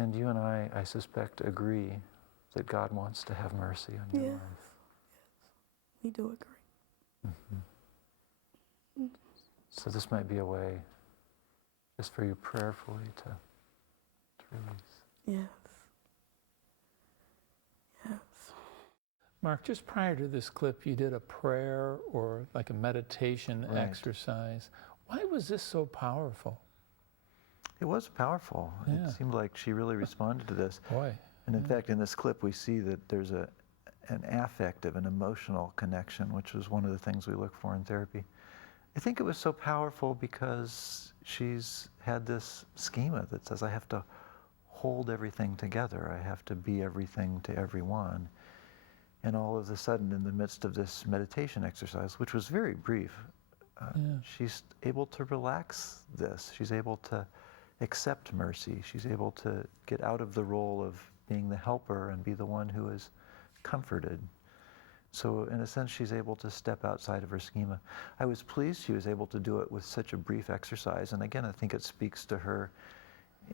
And you and I suspect, agree that God wants to have mercy on your life. Yes, we do agree. Mm-hmm. So this might be a way, just for you prayerfully to release. Yes. Yes. Mark, just prior to this clip, you did a prayer or like a meditation exercise. Why was this so powerful? It was powerful. Yeah. It seemed like she really responded to this. Boy. And in fact, in this clip, we see that there's an affective, an emotional connection, which is one of the things we look for in therapy. I think it was so powerful because she's had this schema that says, I have to hold everything together. I have to be everything to everyone. And all of a sudden, in the midst of this meditation exercise, which was very brief, she's able to relax this. She's able to accept mercy. She's able to get out of the role of being the helper and be the one who is comforted. So in a sense, she's able to step outside of her schema. I was pleased she was able to do it with such a brief exercise. And again, I think it speaks to her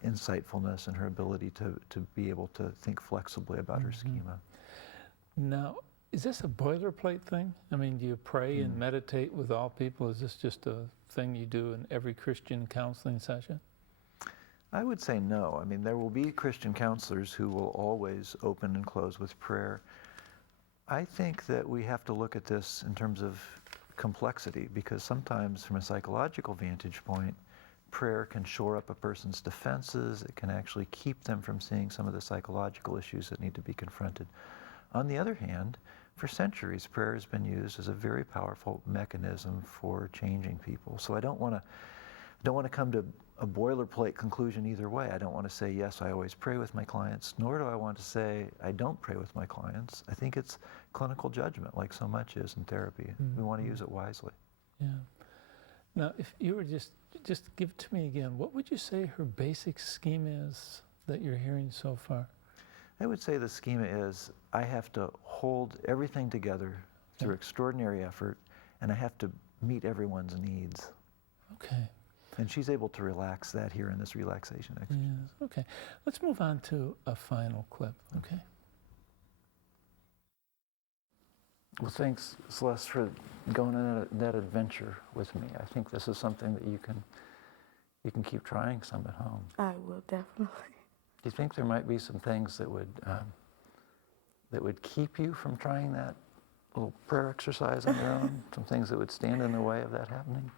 insightfulness and her ability to be able to think flexibly about her schema. Now, is this a boilerplate thing? I mean, do you pray and meditate with all people? Is this just a thing you do in every Christian counseling session? I would say no. I mean, there will be Christian counselors who will always open and close with prayer. I think that we have to look at this in terms of complexity, because sometimes from a psychological vantage point, prayer can shore up a person's defenses. It can actually keep them from seeing some of the psychological issues that need to be confronted. On the other hand, for centuries, prayer has been used as a very powerful mechanism for changing people. So I don't want to come to a boilerplate conclusion either way. I don't want to say, yes, I always pray with my clients, nor do I want to say I don't pray with my clients. I think it's clinical judgment, like so much is in therapy. We want to use it wisely. Yeah. Now, if you were just give it to me again, what would you say her basic schema is that you're hearing so far? I would say the schema is, I have to hold everything together through extraordinary effort, and I have to meet everyone's needs. Okay. And she's able to relax that here in this relaxation exercise. Yes. Okay. Let's move on to a final clip. Okay. Well, thanks, Celeste, for going on that adventure with me. I think this is something that you can keep trying some at home. I will definitely. Do you think there might be some things that would keep you from trying that little prayer exercise on your own? Some things that would stand in the way of that happening?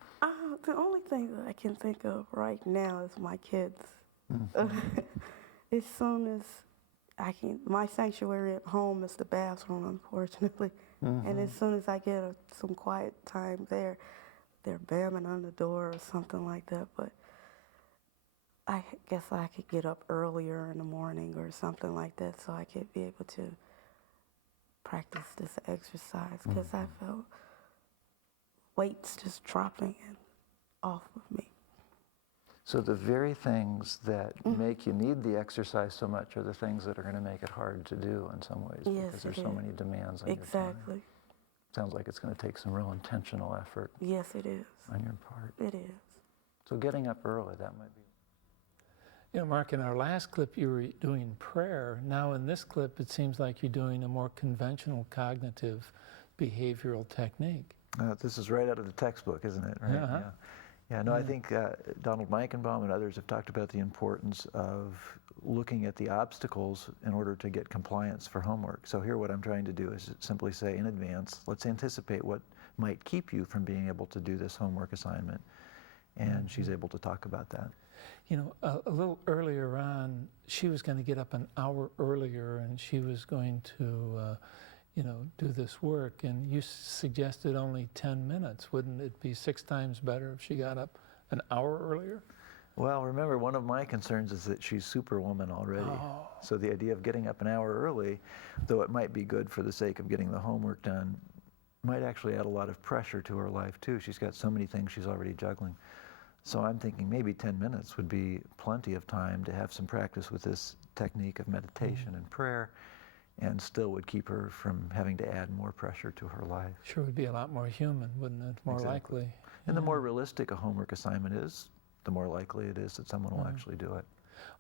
The only thing that I can think of right now is my kids. As soon as I can, my sanctuary at home is the bathroom, unfortunately. And as soon as I get some quiet time there, they're bamming on the door or something like that. But I guess I could get up earlier in the morning or something like that so I could be able to practice this exercise, because I felt weights just dropping off of me. So the very things that make you need the exercise so much are the things that are going to make it hard to do in some ways, because there's so many demands on your time. Exactly. Sounds like it's going to take some real intentional effort. Yes, it is. On your part. It is. So getting up early, that might be. You know, Mark, in our last clip you were doing prayer. Now in this clip it seems like you're doing a more conventional cognitive behavioral technique. This is right out of the textbook, isn't it? Right? Yeah. No, I think Donald Meichenbaum and others have talked about the importance of looking at the obstacles in order to get compliance for homework. So here what I'm trying to do is simply say in advance, let's anticipate what might keep you from being able to do this homework assignment. And she's able to talk about that. You know, a little earlier on, she was going to get up an hour earlier and she was going to, you know, do this work. And you suggested only 10 minutes. Wouldn't it be 6 times better if she got up an hour earlier? Well, remember, one of my concerns is that she's superwoman already. Oh. So the idea of getting up an hour early, though it might be good for the sake of getting the homework done, might actually add a lot of pressure to her life too. She's got so many things she's already juggling. So I'm thinking maybe 10 minutes would be plenty of time to have some practice with this technique of meditation and prayer, and still would keep her from having to add more pressure to her life. Sure would be a lot more human, wouldn't it? More likely. And the more realistic a homework assignment is, the more likely it is that someone will actually do it.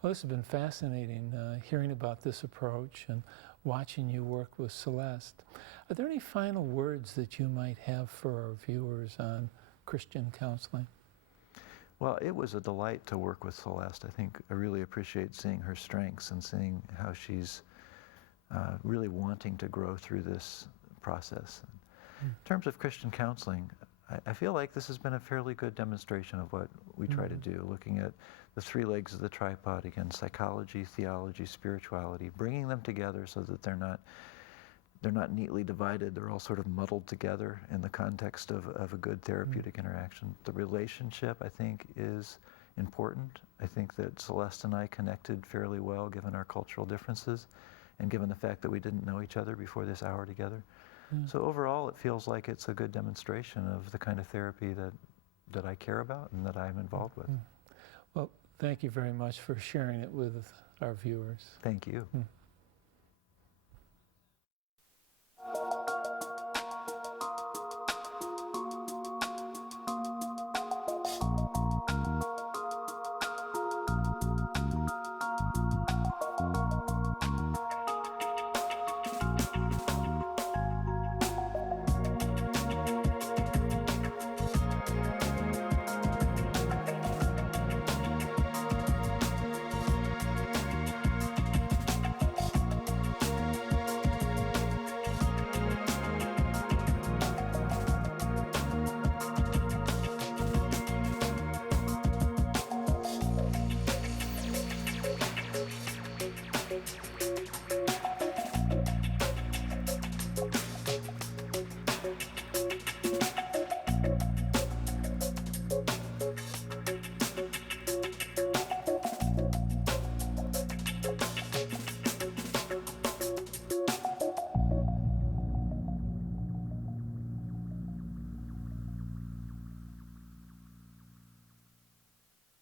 Well, this has been fascinating, hearing about this approach and watching you work with Celeste. Are there any final words that you might have for our viewers on Christian counseling? Well, it was a delight to work with Celeste. I think I really appreciate seeing her strengths and seeing how she's really wanting to grow through this process. In terms of Christian counseling, I feel like this has been a fairly good demonstration of what we try to do, looking at the three legs of the tripod again: psychology, theology, spirituality, bringing them together so that they're not neatly divided. They're all sort of muddled together in the context of a good therapeutic interaction. The relationship, I think, is important. I think that Celeste and I connected fairly well given our cultural differences and given the fact that we didn't know each other before this hour together. So overall, it feels like it's a good demonstration of the kind of therapy that I care about and that I'm involved with. Well, thank you very much for sharing it with our viewers. Thank you.